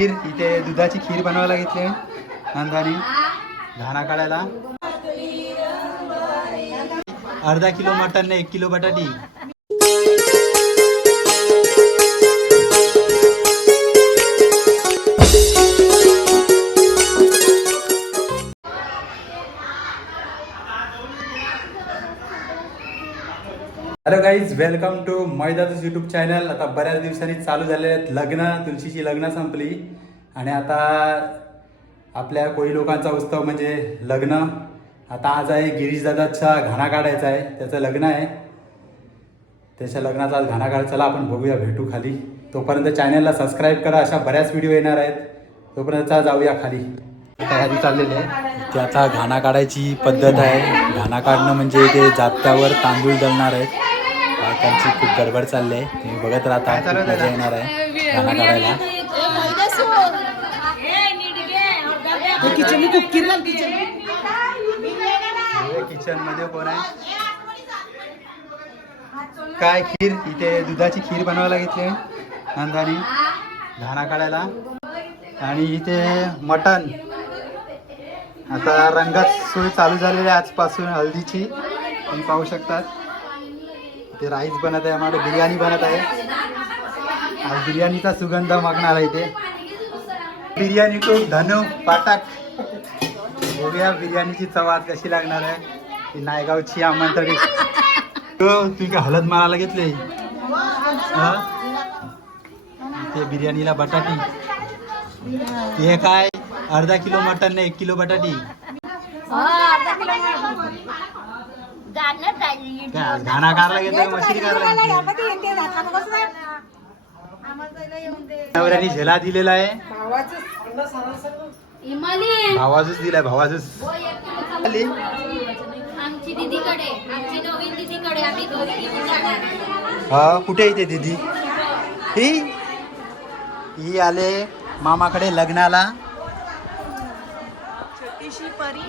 खीर इथे दुधाची खीर बनवायला घेतली नंदानी. घाणा काढायला. अर्धा किलो मटन ने एक किलो बटाटी. हॅलो गाईज वेलकम टू मैदातूस यूट्यूब चॅनल आता बऱ्याच दिवसांनी चालू झालेले आहेत लग्न तुळशीची लग्न संपली. आणि आता आपल्या कोळी लोकांचा उत्सव म्हणजे लग्न. आता आज आहे गिरीशदादाचा घाणा काढायचा आहे त्याचं लग्न आहे. त्याच्या लग्नाचा आज घाणा काढ चला आपण बघूया भेटू खाली. तोपर्यंत चॅनलला सबस्क्राईब करा अशा बऱ्याच व्हिडिओ येणार आहेत. तोपर्यंत जाऊया खाली. तयारी चाललेली आहे. ते आता घाणा काढायची पद्धत आहे. घाणा काढणं म्हणजे ते जात्यावर तांदूळ दळणार आहेत. बायकांची खूप गडबड चालली आहे तुम्ही बघत राहता मजा येणार आहे. घाणा काढायला. किचन किचन किचनमध्ये कोण आहे? काय खीर? इथे दुधाची खीर बनवायला घेतली नंदानी. घाणा काढायला. आणि इथे मटण. आता रंगात सोय चालू झालेली आहे आजपासून हळदीची. तुम्ही पाहू शकतात. ते राईस बनत आहे आम्हाला बिर्याणी बनत आहे. आज बिर्याणीचा सुगंध मागणार आहे ते बिर्याणी टू धनु पाटाक. बघूया बिर्याणीची चवाद कशी लागणार आहे. ती नायगावची आमंत्रण तुम्ही काय हलद मारायला घेतले? हा? ते बिर्याणीला बटाटी. हे काय? अर्धा किलो मटन नाही एक किलो बटाटी. घाणा नवऱ्याने झेला दिलेला आहे. इमाली. भावाजूच दिलाय भावाजूच आली आमची दीदीकडे आमची नवीन दीदीकडे आम्ही दोघी जाणार हा कुठे येते दीदी? ही? ही आले मामाकडे लग्नाला. छोटीशी परी.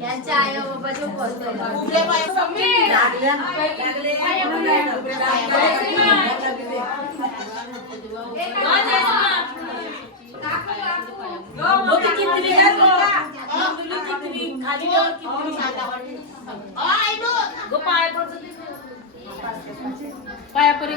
यांच्या आई बाबा जो पाया परे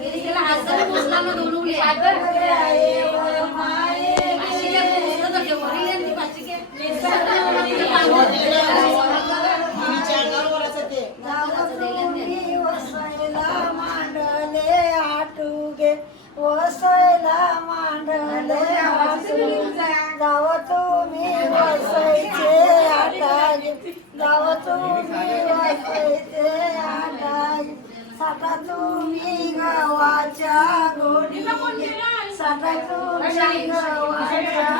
Ini jelas, ada muslim dulu lihat. वसयला मांडले गाव तुम्ही वसायचे आटागे गाव तुम्ही वसायचे आटागे साठा तुम्ही गावाच्या गोडी. साठा तुम्ही गावाच्या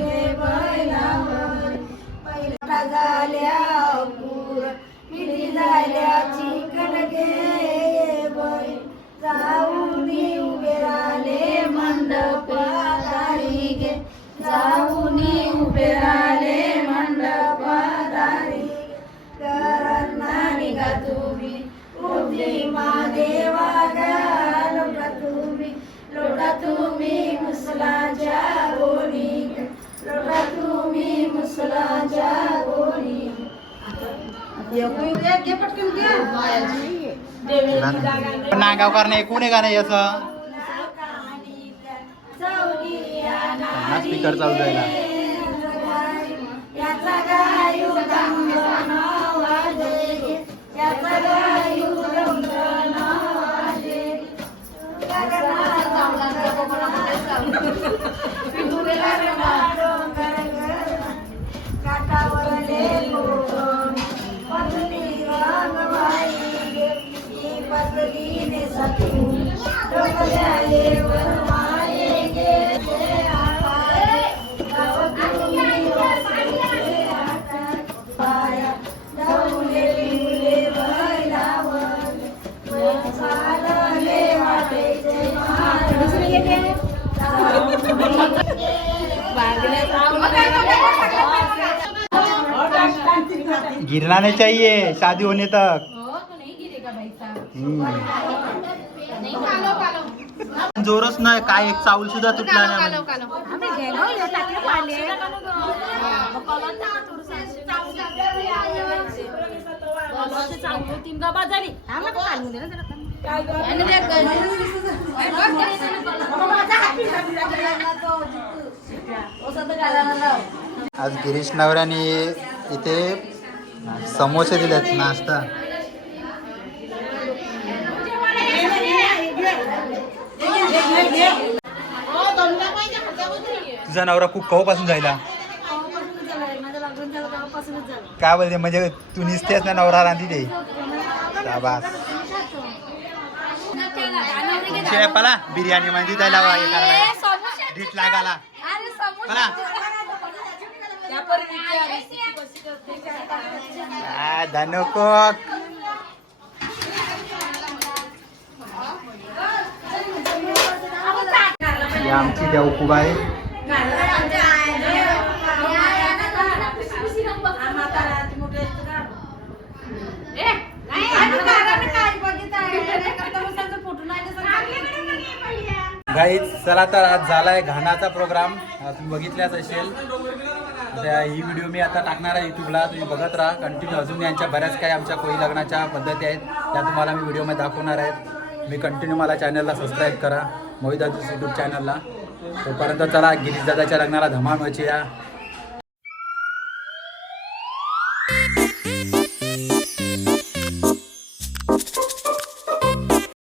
तुम्ही मुसलाच्या गोणी लोटा तुम्ही मुसलाच्या गोणी नागावकर नाही कोण नाही याचं? स्पीकर चालू जायला याचा गिरना नहीं चाहिए शादी होने तक हम्म. जोरच नाही काय एक चावल सुद्धा तुटला नाही आज गिरीश नवऱ्याने इथे समोसे दिलेत नाश्ता. तुझा नवरा खूप कवापासून जायला काय बोलते म्हणजे तू निसतेस ना नवरा रांधी दे. शाबास. तुमची पला बिर्याणी मध्ये त्याला हे करायला. ढीट लागाला पला आ, धनुकोक ही आमची आहे. गाईच चला तर आज झालाय घाणाचा प्रोग्राम तुम्ही बघितल्याच असेल. ही व्हिडिओ मी आता टाकणार आहे युट्यूबला तुम्ही बघत राहा. कंटिन्यू अजून यांच्या बऱ्याच काही आमच्या कोळी लग्नाच्या पद्धती आहेत. त्या तुम्हाला मी व्हिडिओमध्ये दाखवणार आहेत मी कंटिन्यू मला चॅनलला सबस्क्राईब करा. मोहिदाजूस यूट्यूब चॅनलला तोपर्यंत चला गिरीश दादाच्या लग्नाला धमाल मची या